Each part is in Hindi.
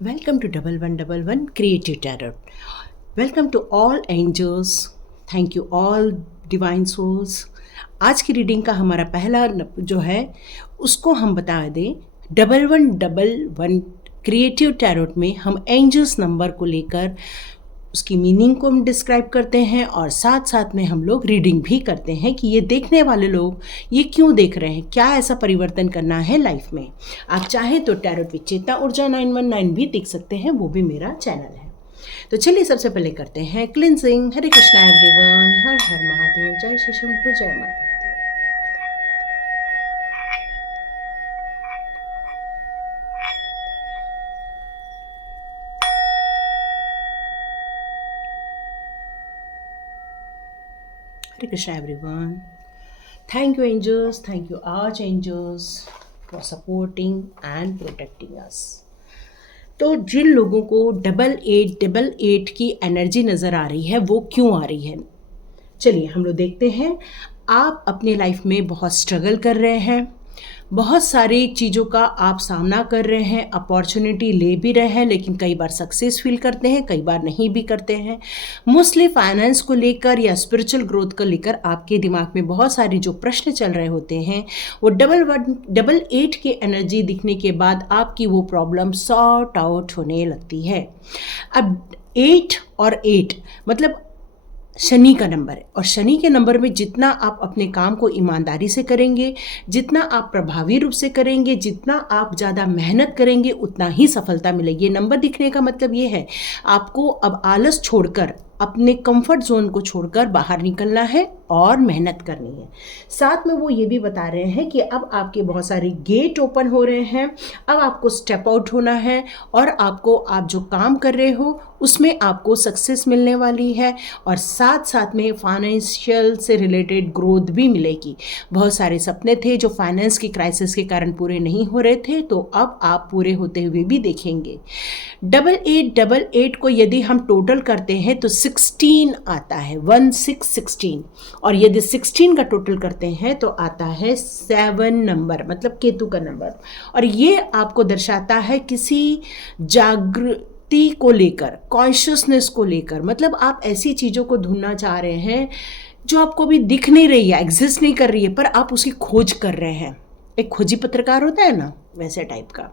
Welcome to 1111 Creative Tarot. Welcome to all angels. Thank you all divine souls. आज की रीडिंग का हमारा पहला जो है उसको हम बता दें 1111 क्रिएटिव टैरोट में हम एंजल्स नंबर को लेकर उसकी मीनिंग को हम डिस्क्राइब करते हैं और साथ साथ में हम लोग रीडिंग भी करते हैं कि ये देखने वाले लोग ये क्यों देख रहे हैं, क्या ऐसा परिवर्तन करना है लाइफ में। आप चाहें तो टैरोट विद चेतना ऊर्जा 919 भी देख सकते हैं, वो भी मेरा चैनल है। तो चलिए सबसे पहले करते हैं क्लिनजिंग। हरे कृष्णा एवरीवन, हर हर महादेव, जय श्री शंभू, जय माता। Hare Krishna everyone. Thank you angels, thank you archangels for supporting and protecting us. तो जिन लोगों को 8888 की एनर्जी नज़र आ रही है वो क्यों आ रही है, चलिए हम लोग देखते हैं। आप अपने लाइफ में बहुत स्ट्रगल कर रहे हैं, बहुत सारी चीज़ों का आप सामना कर रहे हैं, अपॉर्चुनिटी ले भी रहे हैं, लेकिन कई बार सक्सेस फील करते हैं, कई बार नहीं भी करते हैं। मोस्टली फाइनेंस को लेकर या स्पिरिचुअल ग्रोथ को लेकर आपके दिमाग में बहुत सारे जो प्रश्न चल रहे होते हैं, वो 1188 की एनर्जी दिखने के बाद आपकी वो प्रॉब्लम सॉर्ट आउट होने लगती है। अब 8 और 8 मतलब शनि का नंबर है, और शनि के नंबर में जितना आप अपने काम को ईमानदारी से करेंगे, जितना आप प्रभावी रूप से करेंगे, जितना आप ज़्यादा मेहनत करेंगे, उतना ही सफलता मिलेगी। ये नंबर दिखने का मतलब ये है आपको अब आलस छोड़कर, अपने कंफर्ट जोन को छोड़कर बाहर निकलना है और मेहनत करनी है। साथ में वो ये भी बता रहे हैं कि अब आपके बहुत सारे गेट ओपन हो रहे हैं, अब आपको स्टेप आउट होना है और आपको आप जो काम कर रहे हो उसमें आपको सक्सेस मिलने वाली है, और साथ साथ में फाइनेंशियल से रिलेटेड ग्रोथ भी मिलेगी। बहुत सारे सपने थे जो फाइनेंस की क्राइसिस के कारण पूरे नहीं हो रहे थे, तो अब आप पूरे होते हुए भी देखेंगे। 8888 को यदि हम टोटल करते हैं तो 16 आता है, 1616, और यदि 16 का टोटल करते हैं तो आता है 7 नंबर, मतलब केतु का नंबर। और ये आपको दर्शाता है किसी जागृति को लेकर, कॉन्शियसनेस को लेकर, मतलब आप ऐसी चीज़ों को ढूंढना चाह रहे हैं जो आपको अभी दिख नहीं रही है, एग्जिस्ट नहीं कर रही है, पर आप उसकी खोज कर रहे हैं। एक खोजी पत्रकार होता है ना, वैसे टाइप का।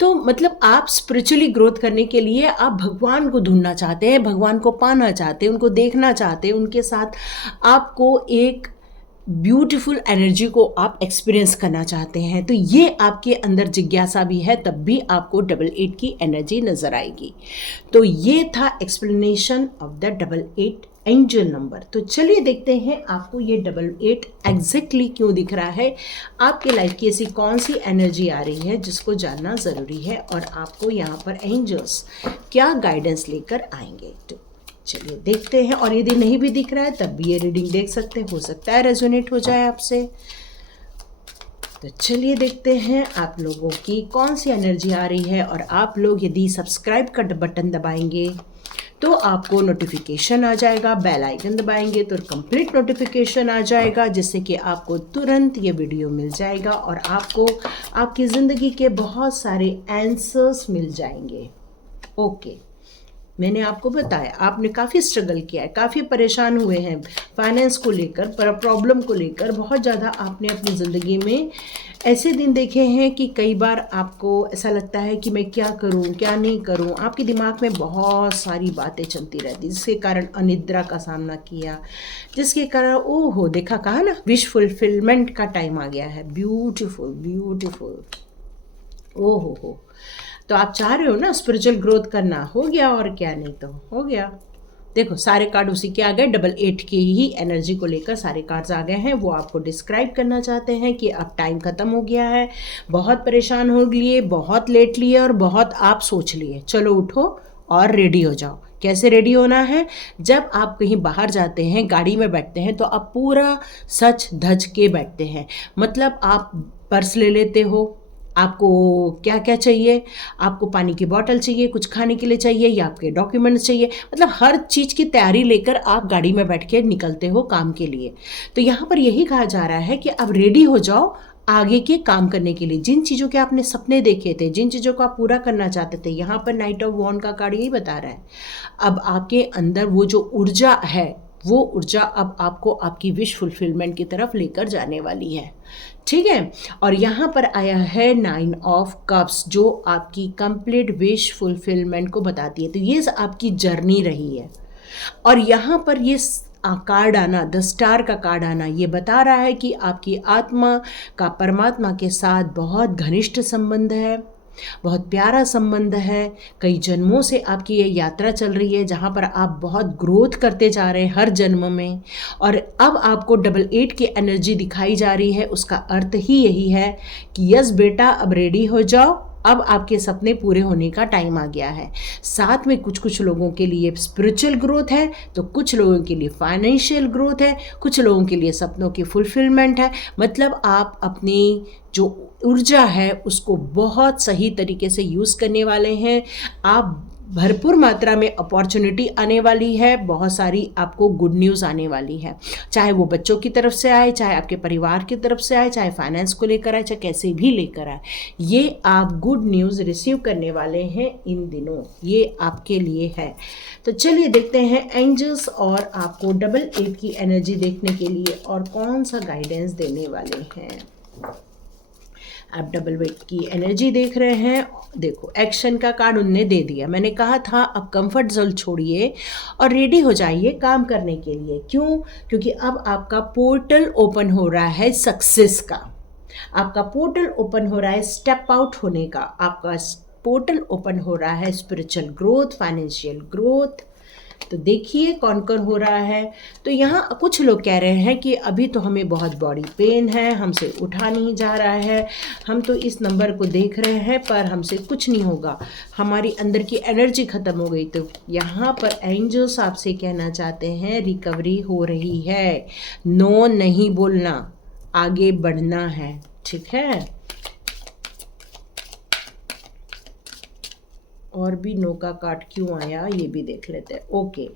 तो मतलब आप स्पिरिचुअली ग्रोथ करने के लिए आप भगवान को ढूंढना चाहते हैं, भगवान को पाना चाहते हैं, उनको देखना चाहते हैं, उनके साथ आपको एक ब्यूटीफुल एनर्जी को आप एक्सपीरियंस करना चाहते हैं। तो ये आपके अंदर जिज्ञासा भी है, तब भी आपको 88 की एनर्जी नज़र आएगी। तो ये था explanation of the 88 angel number. तो चलिए देखते हैं आपको ये 88 एग्जैक्टली क्यों दिख रहा है, आपके लाइफ की ऐसी कौन सी एनर्जी आ रही है जिसको जानना ज़रूरी है, और आपको यहाँ पर एंजल्स क्या गाइडेंस लेकर आएंगे। तो चलिए देखते हैं, और यदि नहीं भी दिख रहा है तब भी ये रीडिंग देख सकते हैं, हो सकता है रेजोनेट हो जाए आपसे। तो चलिए देखते हैं आप लोगों की कौन सी एनर्जी आ रही है। और आप लोग यदि सब्सक्राइब का बटन दबाएंगे तो आपको नोटिफिकेशन आ जाएगा, बेल आइकन दबाएंगे तो कंप्लीट नोटिफिकेशन आ जाएगा, जिससे कि आपको तुरंत ये वीडियो मिल जाएगा और आपको आपकी ज़िंदगी के बहुत सारे आंसर्स मिल जाएंगे। ओके, मैंने आपको बताया आपने काफ़ी स्ट्रगल किया है, काफ़ी परेशान हुए हैं फाइनेंस को लेकर, प्रॉब्लम को लेकर, बहुत ज़्यादा आपने अपनी ज़िंदगी में ऐसे दिन देखे हैं कि कई बार आपको ऐसा लगता है कि मैं क्या करूं, क्या नहीं करूं। आपके दिमाग में बहुत सारी बातें चलती रहती, जिसके कारण अनिद्रा का सामना किया, जिसके कारण ओहो देखा, कहा ना, विश फुलफिलमेंट का टाइम आ गया है। ब्यूटीफुल ब्यूटीफुल, ओहो हो। तो आप चाह रहे हो ना स्पिरिचुअल ग्रोथ करना, हो गया, और क्या, नहीं तो हो गया। देखो सारे कार्ड उसी के आ गए, 88 की ही एनर्जी को लेकर सारे कार्ड्स आ गए हैं। वो आपको डिस्क्राइब करना चाहते हैं कि अब टाइम ख़त्म हो गया है, बहुत परेशान हो लिए, बहुत लेट लिए और बहुत आप सोच लिए, चलो उठो और रेडी हो जाओ। कैसे रेडी होना है, जब आप कहीं बाहर जाते हैं, गाड़ी में बैठते हैं, तो आप पूरा सच धज के बैठते हैं। मतलब आप पर्स ले लेते हो, आपको क्या क्या चाहिए, आपको पानी की बोतल चाहिए, कुछ खाने के लिए चाहिए, या आपके डॉक्यूमेंट्स चाहिए, मतलब हर चीज़ की तैयारी लेकर आप गाड़ी में बैठ के निकलते हो काम के लिए। तो यहाँ पर यही कहा जा रहा है कि अब रेडी हो जाओ, आगे के काम करने के लिए, जिन चीज़ों के आपने सपने देखे थे, जिन चीज़ों को आप पूरा करना चाहते थे। यहाँ पर नाइट ऑफ वॉन्ड का कार्ड यही बता रहा है, अब आपके अंदर वो जो ऊर्जा है, वो ऊर्जा अब आपको आपकी विश फुलफिलमेंट की तरफ लेकर जाने वाली है। ठीक है। और यहाँ पर आया है 9 ऑफ कप्स, जो आपकी कंप्लीट विश फुलफिलमेंट को बताती है। तो ये आपकी जर्नी रही है। और यहाँ पर ये कार्ड आना, द स्टार का कार्ड आना, ये बता रहा है कि आपकी आत्मा का परमात्मा के साथ बहुत घनिष्ठ संबंध है, बहुत प्यारा संबंध है। कई जन्मों से आपकी ये यात्रा चल रही है, जहाँ पर आप बहुत ग्रोथ करते जा रहे हैं हर जन्म में। और अब आपको डबल 8 की एनर्जी दिखाई जा रही है। उसका अर्थ ही यही है कि यस बेटा, अब रेडी हो जाओ, अब आपके सपने पूरे होने का टाइम आ गया है। साथ में कुछ कुछ लोगों के लिए स्पिरिचुअल ग्रोथ है, तो कुछ लोगों के लिए फाइनेंशियल ग्रोथ है, कुछ लोगों के लिए सपनों की फुलफिलमेंट है। मतलब आप अपनी जो ऊर्जा है उसको बहुत सही तरीके से यूज़ करने वाले हैं। आप भरपूर मात्रा में अपॉर्चुनिटी आने वाली है, बहुत सारी आपको गुड न्यूज़ आने वाली है, चाहे वो बच्चों की तरफ से आए, चाहे आपके परिवार की तरफ से आए, चाहे फाइनेंस को लेकर आए, चाहे कैसे भी लेकर आए। ये आप गुड न्यूज़ रिसीव करने वाले हैं इन दिनों, ये आपके लिए है। तो चलिए देखते हैं एंजल्स और आपको डबल 8 की एनर्जी देखने के लिए और कौन सा गाइडेंस देने वाले हैं। आप डबल 8 की एनर्जी देख रहे हैं। देखो, एक्शन का कार्ड उनने दे दिया। मैंने कहा था अब कंफर्ट जोन छोड़िए और रेडी हो जाइए काम करने के लिए। क्यों? क्योंकि अब आपका पोर्टल ओपन हो रहा है सक्सेस का, आपका पोर्टल ओपन हो रहा है स्टेप आउट होने का, आपका पोर्टल ओपन हो रहा है स्पिरिचुअल ग्रोथ, फाइनेंशियल ग्रोथ। तो देखिए कौन कौन हो रहा है। तो यहाँ कुछ लोग कह रहे हैं कि अभी तो हमें बहुत बॉडी पेन है, हमसे उठा नहीं जा रहा है, हम तो इस नंबर को देख रहे हैं पर हमसे कुछ नहीं होगा, हमारी अंदर की एनर्जी ख़त्म हो गई। तो यहाँ पर एंजल्स आपसे कहना चाहते हैं रिकवरी हो रही है, नो नहीं बोलना, आगे बढ़ना है। ठीक है। और भी नो का कार्ड क्यों आया ये भी देख लेते हैं। ओके,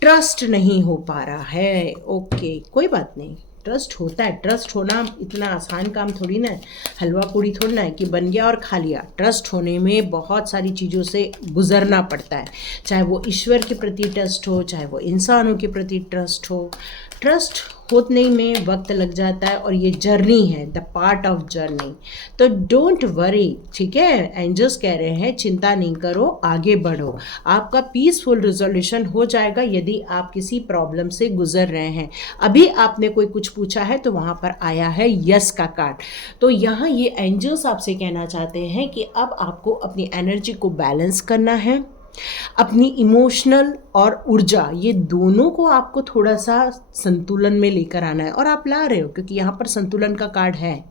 ट्रस्ट नहीं हो पा रहा है। ओके, कोई बात नहीं, ट्रस्ट होता है। ट्रस्ट होना इतना आसान काम थोड़ी ना है, हलवा पूड़ी थोड़ी ना है कि बन गया और खा लिया। ट्रस्ट होने में बहुत सारी चीज़ों से गुजरना पड़ता है, चाहे वो ईश्वर के प्रति ट्रस्ट हो, चाहे वो इंसानों के प्रति ट्रस्ट हो। ट्रस्ट होने में वक्त लग जाता है और ये जर्नी है, द पार्ट ऑफ जर्नी। तो डोंट वरी, ठीक है। एंजल्स कह रहे हैं चिंता नहीं करो, आगे बढ़ो, आपका पीसफुल रिजोल्यूशन हो जाएगा यदि आप किसी प्रॉब्लम से गुजर रहे हैं। अभी आपने कोई कुछ पूछा है तो वहाँ पर आया है यस का कार्ड। तो यहाँ ये एंजल्स आपसे कहना चाहते हैं कि अब आपको अपनी एनर्जी को बैलेंस करना है, अपनी इमोशनल और ऊर्जा, ये दोनों को आपको थोड़ा सा संतुलन में लेकर आना है। और आप ला रहे हो, क्योंकि यहाँ पर संतुलन का कार्ड है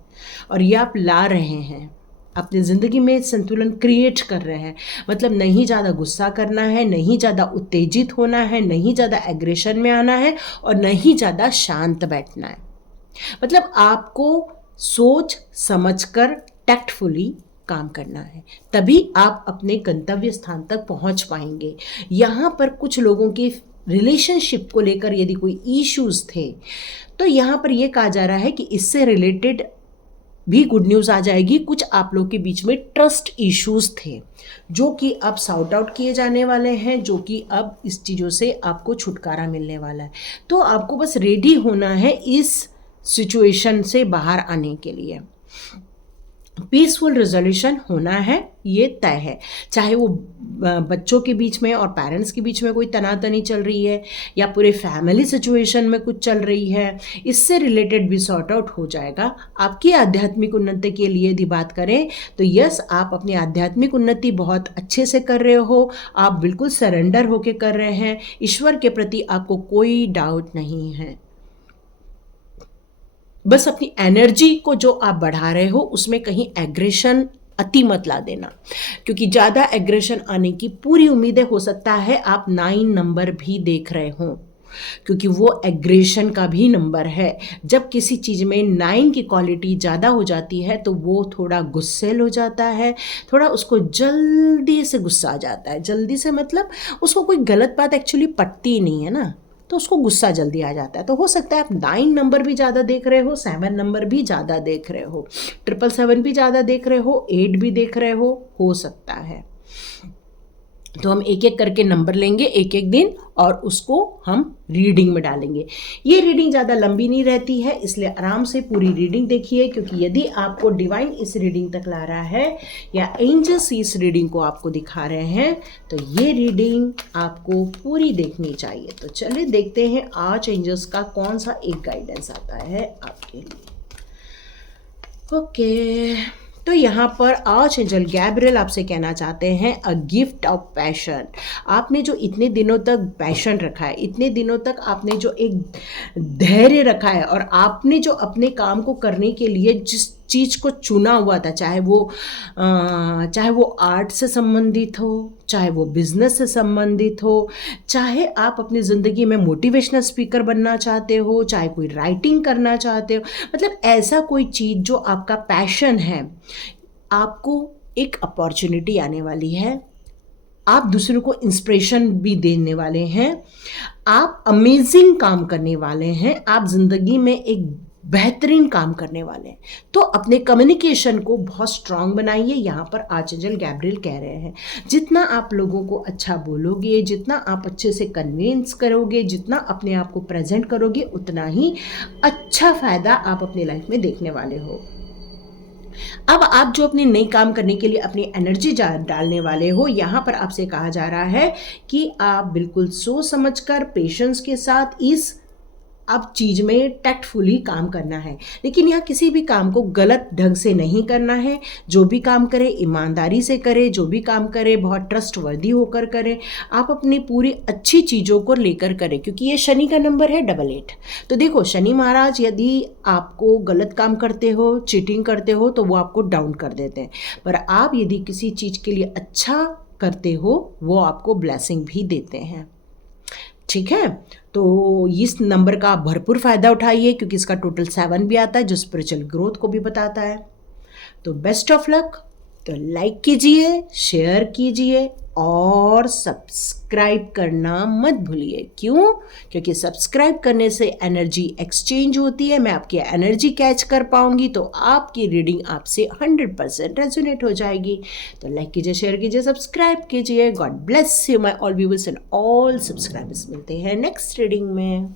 और ये आप ला रहे हैं, अपनी ज़िंदगी में संतुलन क्रिएट कर रहे हैं। मतलब नहीं ज़्यादा गुस्सा करना है, नहीं ज़्यादा उत्तेजित होना है, नहीं ज़्यादा एग्रेशन में आना है और नहीं ज़्यादा शांत बैठना है। मतलब आपको सोच समझकर टैक्टफुली काम करना है, तभी आप अपने गंतव्य स्थान तक पहुंच पाएंगे। यहाँ पर कुछ लोगों की रिलेशनशिप को लेकर यदि कोई इश्यूज थे तो यहाँ पर यह कहा जा रहा है कि इससे रिलेटेड भी गुड न्यूज़ आ जाएगी। कुछ आप लोग के बीच में ट्रस्ट इश्यूज थे जो कि अब सॉर्ट आउट किए जाने वाले हैं, जो कि अब इस चीज़ों से आपको छुटकारा मिलने वाला है। तो आपको बस रेडी होना है इस सिचुएशन से बाहर आने के लिए। पीसफुल रिजोल्यूशन होना है, ये तय है। चाहे वो बच्चों के बीच में और पेरेंट्स के बीच में कोई तनातनी चल रही है या पूरे फैमिली सिचुएशन में कुछ चल रही है, इससे रिलेटेड भी सॉर्ट आउट हो जाएगा। आपकी आध्यात्मिक उन्नति के लिए यदि बात करें तो यस, आप अपनी आध्यात्मिक उन्नति बहुत अच्छे से कर रहे हो, आप बिल्कुल सरेंडर होके कर रहे हैं, ईश्वर के प्रति आपको कोई डाउट नहीं है। बस अपनी एनर्जी को जो आप बढ़ा रहे हो उसमें कहीं एग्रेशन अति मत ला देना, क्योंकि ज़्यादा एग्रेशन आने की पूरी उम्मीदें हो सकता है आप 9 नंबर भी देख रहे हो, क्योंकि वो एग्रेशन का भी नंबर है। जब किसी चीज़ में 9 की क्वालिटी ज़्यादा हो जाती है तो वो थोड़ा गुस्सेल हो जाता है, थोड़ा उसको जल्दी से गुस्सा आ जाता है। जल्दी से मतलब उसको कोई गलत बात एक्चुअली पटती नहीं है ना, तो उसको गुस्सा जल्दी आ जाता है। तो हो सकता है आप 9 नंबर भी ज़्यादा देख रहे हो, 7 नंबर भी ज़्यादा देख रहे हो, 777 भी ज़्यादा देख रहे हो, 8 भी देख रहे हो सकता है। तो हम एक एक करके नंबर लेंगे एक एक दिन और उसको हम रीडिंग में डालेंगे। ये रीडिंग ज़्यादा लंबी नहीं रहती है, इसलिए आराम से पूरी रीडिंग देखिए, क्योंकि यदि आपको डिवाइन इस रीडिंग तक ला रहा है या एंजल्स इस रीडिंग को आपको दिखा रहे हैं तो ये रीडिंग आपको पूरी देखनी चाहिए। तो चलिए देखते हैं आज एंजल्स का कौन सा एक गाइडेंस आता है आपके लिए। ओके, तो यहाँ पर आज एंजल गैब्रियल आपसे कहना चाहते हैं अ गिफ्ट ऑफ पैशन। आपने जो इतने दिनों तक पैशन रखा है, इतने दिनों तक आपने जो एक धैर्य रखा है और आपने जो अपने काम को करने के लिए जिस चीज़ को चुना हुआ था, चाहे वो आर्ट से संबंधित हो, चाहे वो बिजनेस से संबंधित हो, चाहे आप अपनी ज़िंदगी में मोटिवेशनल स्पीकर बनना चाहते हो, चाहे कोई राइटिंग करना चाहते हो, मतलब ऐसा कोई चीज़ जो आपका पैशन है, आपको एक अपॉर्चुनिटी आने वाली है। आप दूसरों को इंस्पिरेशन भी देने वाले हैं, आप अमेजिंग काम करने वाले हैं, आप ज़िंदगी में एक बेहतरीन काम करने वाले हैं। तो अपने कम्युनिकेशन को बहुत स्ट्रांग बनाइए। यहाँ पर आर्चएंजल गैब्रियल कह रहे हैं जितना आप लोगों को अच्छा बोलोगे, जितना आप अच्छे से कन्विंस करोगे, जितना अपने आप को प्रेजेंट करोगे, उतना ही अच्छा फ़ायदा आप अपनी लाइफ में देखने वाले हो। अब आप जो अपने नए काम करने के लिए अपनी एनर्जी डालने वाले हो, यहाँ पर आपसे कहा जा रहा है कि आप बिल्कुल सोच समझकर पेशेंस के साथ इस अब चीज़ में टैक्टफुली काम करना है, लेकिन यहाँ किसी भी काम को गलत ढंग से नहीं करना है। जो भी काम करे ईमानदारी से करे, जो भी काम करे बहुत ट्रस्टवर्दी होकर करें। आप अपनी पूरी अच्छी चीज़ों को लेकर करें, क्योंकि ये शनि का नंबर है 88। तो देखो शनि महाराज यदि आपको गलत काम करते हो, चीटिंग करते हो, तो वो आपको डाउन कर देते हैं, पर आप यदि किसी चीज़ के लिए अच्छा करते हो वो आपको ब्लेसिंग भी देते हैं। ठीक है, तो इस नंबर का आप भरपूर फ़ायदा उठाइए, क्योंकि इसका टोटल 7 भी आता है जो स्पिरिचुअल ग्रोथ को भी बताता है। तो बेस्ट ऑफ लक। तो लाइक कीजिए, शेयर कीजिए और सब्सक्राइब करना मत भूलिए। क्यों? क्योंकि सब्सक्राइब करने से एनर्जी एक्सचेंज होती है, मैं आपकी एनर्जी कैच कर पाऊंगी, तो आपकी रीडिंग आपसे 100% रेजोनेट हो जाएगी। तो लाइक कीजिए, शेयर कीजिए, सब्सक्राइब कीजिए। God bless you my all viewers and all subscribers. मिलते हैं नेक्स्ट रीडिंग में।